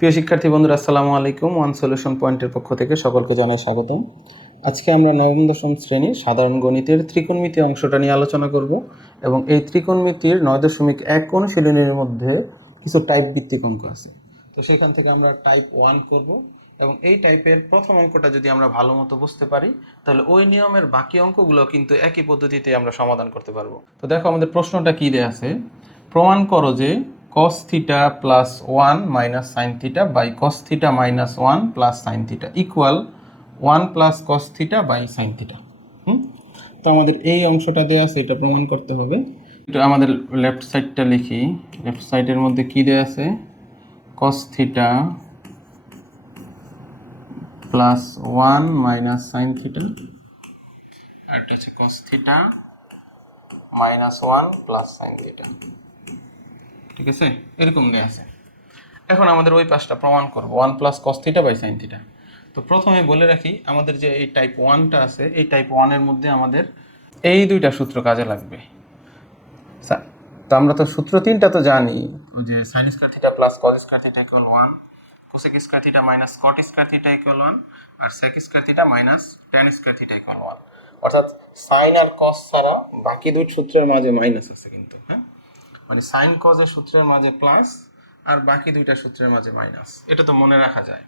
প্রিয় শিক্ষার্থী বন্ধুরা, আসসালামু আলাইকুম। ওয়ান সলিউশন পয়েন্টের পক্ষ থেকে সকলকে জানাই স্বাগতম। আজকে আমরা নবম দশম শ্রেণীর সাধারণ গণিতের ত্রিকোণমিতি অংশটা নিয়ে আলোচনা করব এবং এই ত্রিকোণমিতির 9.1 অনুশীলনীর মধ্যে কিছু টাইপ ভিত্তিক অঙ্ক আছে। তো সেখান থেকে আমরা টাইপ 1 করব এবং এই টাইপের প্রথম অঙ্কটা যদি আমরা ভালো মতো বুঝতে পারি তাহলে ওই নিয়মের বাকি অঙ্কগুলো কিন্তু একই পদ্ধতিতে আমরা সমাধান করতে পারবো। তো দেখো আমাদের প্রশ্নটা কী দেয়া আছে, প্রমাণ করো যে cos theta plus 1 minus sine theta by cos theta minus 1 plus sine theta equal 1 plus cos theta by sine theta. তো আমাদের এই অংশটা দেওয়া আছে, এটা প্রমাণ করতে হবে। এটা আমাদের লেফট সাইডটা লিখি। লেফট সাইডের মধ্যে কি দেওয়া আছে, cos theta plus 1 minus sine theta, আর এটা হচ্ছে cos theta minus 1 plus sine theta. ঠিক আছে, এরকম দেওয়া আছে। এখন আমাদের ওই পাশটা প্রমাণ করব 1 plus cos theta by sine theta. তো প্রথমে বলে রাখি, আমাদের যে এই টাইপ 1টা আছে, এই টাইপ 1-এর মধ্যে আমাদের এই দুইটা সূত্র কাজে লাগবে। তো আমরা তো সূত্র 3টা তো জানি, যে sin square theta plus cos square theta equal 1, cosec square theta minus cot square theta equal 1, আর sec square theta minus tan square theta equal 1। অর্থাৎ sin আর cos ছাড়া বাকি দুই সূত্রের মাঝে মাইনাস আছে কিন্তু, হ্যাঁ, মানে sin cos এর সূত্রের মাঝে প্লাস আর বাকি দুইটা সূত্রের মাঝে মাইনাস। এটা তো মনে রাখা যায়।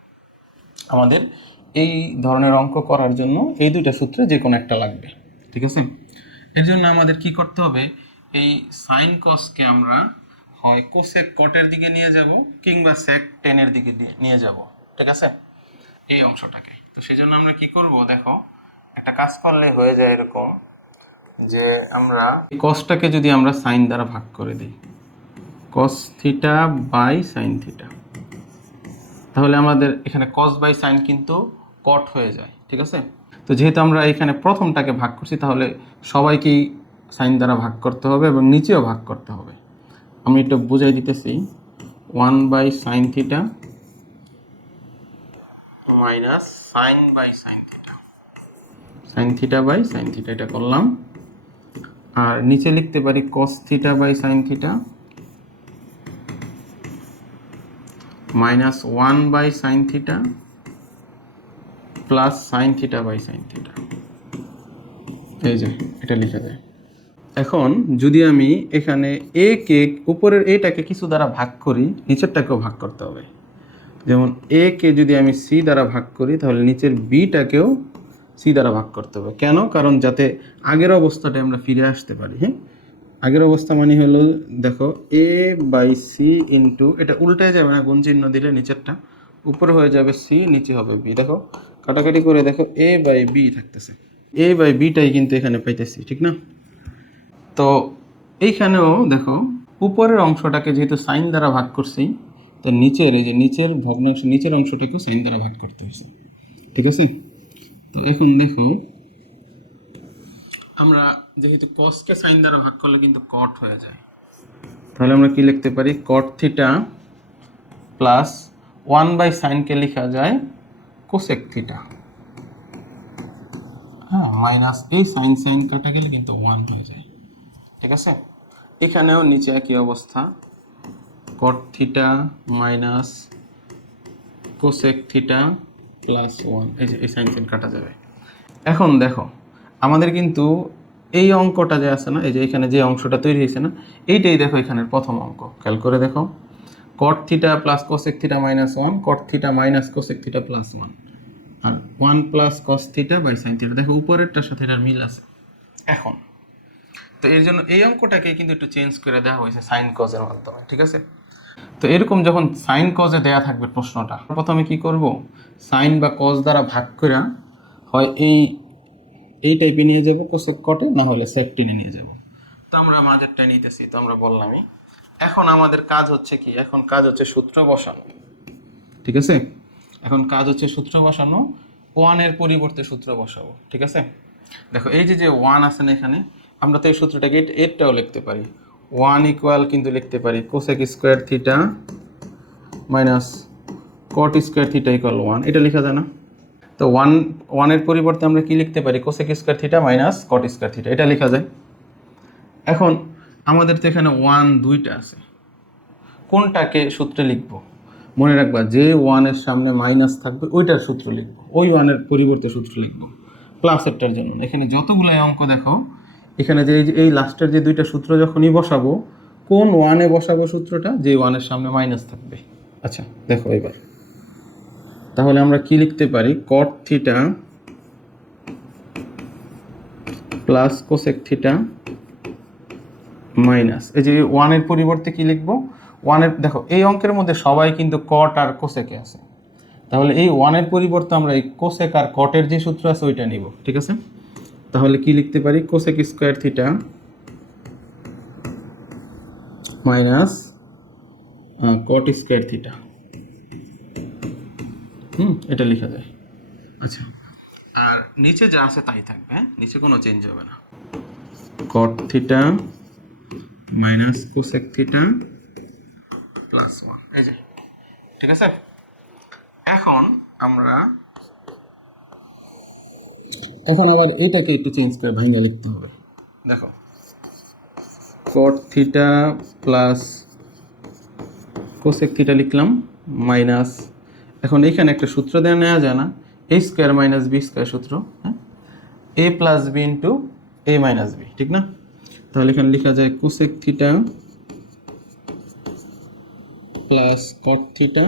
আমাদের এই ধরনের অঙ্ক করার জন্য এই দুইটা সূত্রে যে কোনো একটা লাগবে। ঠিক আছে, এর জন্য আমাদের কি করতে হবে, এই sin cos কে আমরা হয় cosec cot এর দিকে নিয়ে যাব কিংবা sec tan এর দিকে নিয়ে যাব। ঠিক আছে, এই অংশটাকে। তো সেই জন্য আমরা কি করব, দেখো একটা কাজ করলে হয়ে যায় এরকম, যে আমরা cosটাকে যদি আমরা sin দ্বারা ভাগ করে দিই, cos theta by sin theta, তাহলে আমাদের এখানে cos বাই sin কিন্তু cot হয়ে যায়। ঠিক আছে, তো যেহেতু আমরা এখানে প্রথমটাকে ভাগ করছি, তাহলে সবাইকেই sin দ্বারা ভাগ করতে হবে এবং নিচেও ভাগ করতে হবে। আমি এটা বুঝাই দিতেছি, 1 by sin theta minus sin by sin theta, sin theta by sin theta, এটা করলাম। আর নিচে লিখতে পারি cos theta by sin theta minus 1 by sin theta plus sin theta by sin theta. এই যে এটা লিখা যায়। এখন যদি আমি এখানে এ কে উপরের এটাকে কিছু দ্বারা ভাগ করি, নিচেরটাকেও ভাগ করতে হবে। যেমন এ কে যদি আমি সি দ্বারা ভাগ করি, তাহলে নিচের বিটাকেও সি দ্বারা ভাগ করতে হবে। কেন? কারণ যাতে আগের অবস্থাটা আমরা ফিরে আসতে পারি। হ্যাঁ, আগের অবস্থা মানে হলো, দেখো এ বাই সি ইন্টু, এটা উল্টায় যাবে না, গুণ চিহ্ন দিলে নিচেরটা উপরে হয়ে যাবে সি, নিচে হবে বি। দেখো কাটাকাটি করে দেখো এ বাই বি থাকতেছে, এ বাই বিটাই কিন্তু এখানে পাইতেছি, ঠিক না? তো এইখানেও দেখো উপরের অংশটাকে যেহেতু সাইন দ্বারা ভাগ করছি, তো নিচের এই যে নিচের ভগ্নাংশ, নিচের অংশটাকেও সাইন দ্বারা ভাগ করতে হয়েছে। ঠিক আছে, তো এখন দেখো আমরা যেহেতু কসকে সাইন দ্বারা ভাগ করলে কিন্তু কট হয়ে যায়, তাহলে আমরা কি লিখতে পারি, কট থিটা প্লাস 1 বাই সাইনকে লেখা যায় কোসেক থিটা, হ্যাঁ, মাইনাস এই সাইন সাইন কাটা গেলে কিন্তু 1 হয়ে যায়। ঠিক আছে, এখানেও নিচে একই অবস্থা, cot theta minus cosec theta plus 1, এই যে এই সাইন সাইন কাটা যাবে। এখন দেখো আমাদের কিন্তু এই অঙ্কটা যে আছে না, এই যে এখানে যে অংশটা তৈরি হয়েছে না, এইটাই দেখো এখানের প্রথম অঙ্ক। খেয়াল করে দেখো, cot theta plus cosec theta minus 1, cot theta minus cosec theta plus 1, আর 1 plus cos theta by sine theta. দেখো উপরেরটার সাথে এটার মিল আছে। এখন তো এর জন্য এই অঙ্কটাকে কিন্তু একটু চেঞ্জ করে দেওয়া হয়েছে সাইন কজের মাধ্যমে। ঠিক আছে, তো এরকম যখন সাইন কজে দেয়া থাকবে প্রশ্নটা, প্রথমে কি করব, সাইন বা কজ দ্বারা ভাগ করে হয় এই টাইপে নিয়ে যাব কোসেক কটে, না হলে সেক টেনে নিয়ে যাব। তো আমরা মাঝেরটা নিতেছি, তো আমরা বললামই। এখন আমাদের কাজ হচ্ছে কি, এখন কাজ হচ্ছে সূত্র বসানো। ঠিক আছে, এখন কাজ হচ্ছে সূত্র বসানো, 1 এর পরিবর্তে সূত্র বসাবো। ঠিক আছে, দেখো এই যে 1 আছে না এখানে, আমরা তো এই সূত্রটাকে এরটাও লিখতে পারি, 1 ইকুয়াল কিন্তু লিখতে পারি cosec square theta minus cot square theta equal 1, এটা লেখা যায় না? তো 1 এর পরিবর্তে আমরা কি লিখতে পারি, cosec square theta minus cot square theta, এটা লেখা যায়। এখন আমাদের তো এখানে 1 দুইটা আছে, কোনটাকে সূত্রে লিখব? মনে রাখবা যে ওয়ানের সামনে মাইনাস থাকবে ওইটার সূত্র লিখবো, ওই ওয়ানের পরিবর্তে সূত্র লিখবো প্লাসেরটার জন্য। এখানে যতগুলো অঙ্ক দেখো, এখানে যে এই লাস্টের যে দুইটা সূত্র যখনই বসাবো, কোন ওয়ানে বসাবো সূত্রটা, যে ওয়ানের সামনে মাইনাস থাকবে। আচ্ছা দেখো এবার, তাহলে আমরা কি লিখতে পারি, cot theta plus cosec theta minus, এই যে ওয়ানের পরিবর্তে কি লিখবো, ওয়ানের, দেখো এই অঙ্কের মধ্যে সবাই কিন্তু কট আর কোসেকে আছে, তাহলে এই ওয়ানের পরিবর্তে আমরা এই কোসেক আর কটের যে সূত্র আছে ওইটা নিব, ঠিক আছে। তাহলে কি লিখতে পারি, cosec square theta minus cot square theta, এটা লেখা যায়। আচ্ছা, আর নিচে যা আছে তাই থাকবে, হ্যাঁ, নিচে কোনো চেঞ্জ হবে না। কট theta minus cosec theta plus 1, এই যে, ঠিক আছে। এখন আবার এটাকে একটু চেঞ্জ করে ভাঙিয়ে লিখতে হবে। দেখো কট থিটা প্লাস কোসেক থিটা লিখলাম মাইনাস, এখন এইখানে একটা সূত্র দেওয়া নেওয়া যায় না, এ স্কোয়ার মাইনাস বি স্কোয়ার সূত্র, হ্যাঁ, এ প্লাস বি ইন্টু এ মাইনাস বি, ঠিক না। তাহলে এখানে লেখা যায় cosec theta plus cot theta,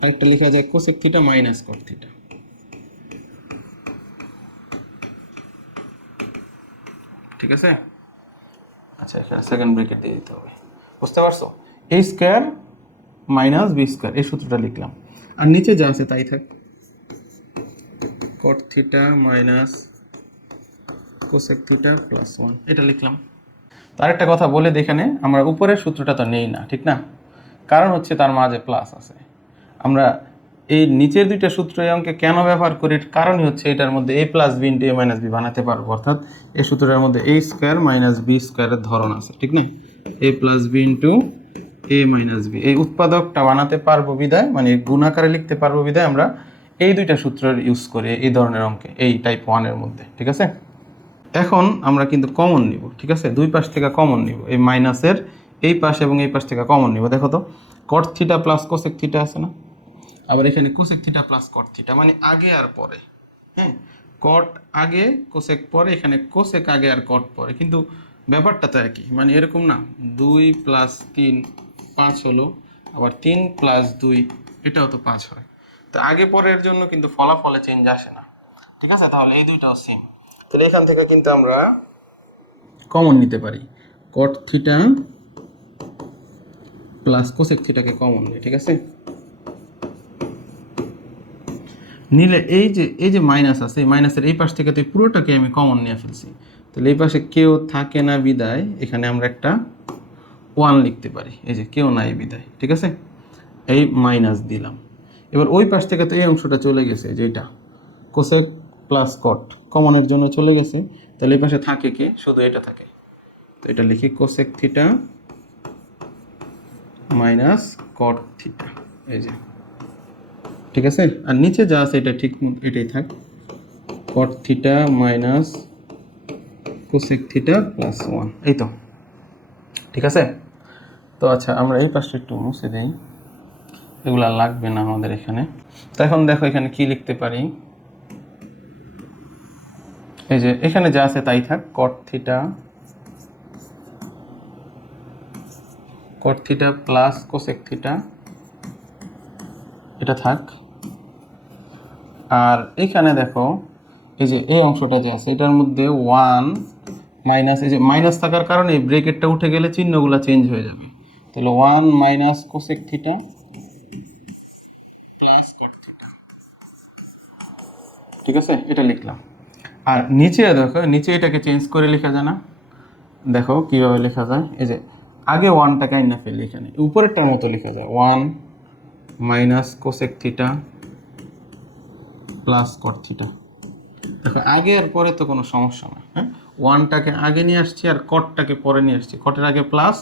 আরেকটা লেখা যায় কোসেক থিটা মাইনাস কট থিটা, ঠিক আছে। আচ্ছা, এখানে সেকেন্ড ব্র্যাকেট দিয়ে দিতে হবে, বুঝতে পারছো, এ স্কোয়ার মাইনাস বি স্কোয়ার এই সূত্রটা লিখলাম, আর নিচে যা আছে তাই থাক, কট theta minus cosec theta plus 1 এটা লিখলাম। তার একটা কথা বলে এখানে আমরা উপরের সূত্রটা তো নেই না, ঠিক না, কারণ হচ্ছে তার মাঝে প্লাস আছে। আমরা এই নিচের দুইটা সূত্র এই অঙ্কে কেন ব্যবহার করি, কারণই হচ্ছে এটার মধ্যে এ প্লাস বি ইন্টু এ মাইনাস বি বানাতে পারবো, অর্থাৎ এই সূত্রটার মধ্যে এ স্কোয়ার মাইনাস বি স্কোয়ারের ধরন আছে, ঠিক না, এ প্লাস বি ইন্টু এ মাইনাস বি, এই উৎপাদকটা বানাতে পারবো বিধায়, মানে গুণাকারে লিখতে পারবো বিধায় আমরা এই দুইটা সূত্রের ইউজ করি এই ধরনের অঙ্কে, এই টাইপ 1-এর মধ্যে, ঠিক আছে। এখন আমরা কিন্তু কমন নিব, ঠিক আছে, দুই পাশ থেকে কমন নিব, এই মাইনাসের এই পাশ এবং এই পাশ থেকে কমন নিব। দেখো তো কট থিটা প্লাস কোসেক থিটা আছে না, আবার এখানে cosec theta plus cot theta, মানে আগে আর পরে, হ্যাঁ, কট আগে কোসেক পরে, এখানে কোসেক আগে আর কট পরে, কিন্তু ব্যাপারটা তো একই, মানে এরকম না, 2 + 3 5 হলো, আবার 3 + 2 এটাও তো 5 হয়, তো আগে পরের জন্য কিন্তু ফলাফলে চেঞ্জ আসে না, ঠিক আছে। তাহলে এই দুইটাও সেম, তাহলে এখান থেকে কিন্তু আমরা কমন নিতে পারি, কট থিটা প্লাস কোসেক থিটাকে কমন নিই, ঠিক আছে। নিলে এই যে মাইনাস আছে, এই মাইনাসের এই পাশ থেকে তো পুরোটাকে আমি কমন নিয়ে ফেলছি, তাহলে এই পাশে কেউ থাকে না বিদায় এখানে আমরা একটা 1 লিখতে পারি, এই যে কেউ নাই বিদায়, ঠিক আছে, এই মাইনাস দিলাম। এবার ওই পাশ থেকে তো এই অংশটা চলে গেছে, যেটা কোসেক প্লাস কট কমনের জন্য চলে গেছে, তাহলে এই পাশে থাকে কে, শুধু এটা থাকে, তো এটা লিখি কোসেক থিটা মাইনাস কট থিটা, এই যে, ঠিক আছে। আর নিচে যা আছে এটা ঠিক এটাই থাক, কট theta minus cosec theta plus 1, এই তো, ঠিক আছে। তো আচ্ছা, আমরা এই পাশটা একটু মুছে দিই, এগুলা লাগবে না আমাদের এখানে। তো এখন দেখো এখানে কি লিখতে পারি, এই যে এখানে যা আছে তাই থাক, কট থিটা প্লাস কোসেক থিটা এটা থাক, আর এখানে দেখো এই যে এই অংশটা যে আছে এটার মধ্যে 1 মাইনাস, এই যে মাইনাস থাকার কারণে এই ব্রেকেটটা উঠে গেলে চিহ্নগুলো চেঞ্জ হয়ে যাবে, তাহলে 1 minus cosec theta plus cot theta, ঠিক আছে, এটা লিখলাম। আর নিচে দেখো, নিচে এটাকে চেঞ্জ করে লেখা যায় না, দেখো কিভাবে লেখা যায়, এই যে আগে 1টাকে আইনা ফেলি, এখানে উপরেরটার মতো লেখা যায় 1 minus cosec theta plus cot theta. দেখো আগে আর পরে তো কোনো সমস্যা না, হ্যাঁ, 1টাকে আগে নিয়ে আসছি আর কটটাকে পরে নিয়ে আসছি, কটের আগে প্লাস,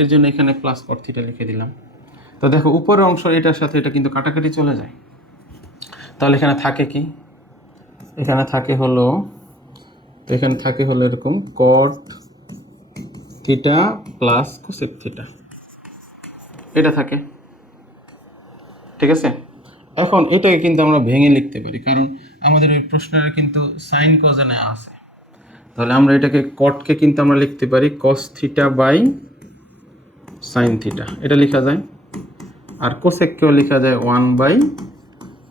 এর জন্য এখানে প্লাস কট থিটা লিখে দিলাম। তো দেখো উপরের অংশ এটার সাথে এটা কিন্তু কাটাকাটি চলে যায়, তাহলে এখানে থাকে কি, এখানে থাকে হলো এরকম কট থিটা প্লাস কোসেক থিটা, এটা থাকে, ঠিক আছে। এখন এটাকে কিন্তু আমরা ভেঙে লিখতে পারি, কারণ আমাদের ওই প্রশ্নের কিন্তু সাইন কজনে আছে। তাহলে আমরা এটাকে কটকে কিন্তু আমরা লিখতে পারি cos theta by sine theta, এটা লেখা যায়। আর কোসেককেও লেখা যায় 1 বাই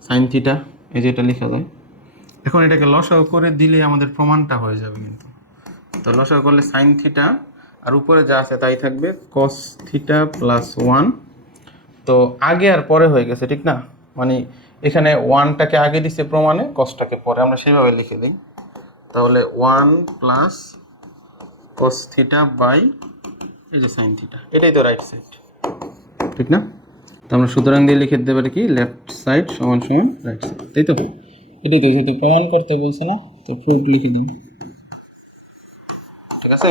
সাইন থিটা, এই যে এটা লেখা যায়। এখন এটাকে লসাগু করে দিলে আমাদের প্রমাণটা হয়ে যাবে কিন্তু। তো লসাগু করলে সাইন থিটা আর উপরে যা আছে তাই থাকবে কস থিটা প্লাস 1। তো আগে আর পরে হয়ে গেছে, ঠিক না? মানে এখানে 1টাকে আগে দিছে প্রমাণে, কসটাকে পরে, আমরা সেইভাবে লিখে দিই। তাহলে 1 প্লাস কস থিটা বাই এই যে সাইন থিটা, এটাই তো রাইট সাইড, ঠিক না? তো আমরা সুতরাং দিয়ে লিখে দিতে পারি কি লেফট সাইড সমান সমান রাইট সাইড, তাই তো? এটাই তো, যেহেতু প্রমাণ করতে বলছে না, তো প্রুফ লিখে দিন, ঠিক আছে?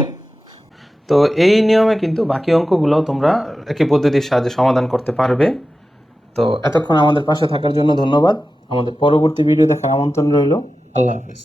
তো এই নিয়মে কিন্তু বাকি অঙ্কগুলোও তোমরা একই পদ্ধতির সাহায্যে সমাধান করতে পারবে। তো এতক্ষণ আমাদের পাশে থাকার জন্য ধন্যবাদ। আমাদের পরবর্তী ভিডিও দেখার আমন্ত্রণ রইল। আল্লাহ হাফেজ।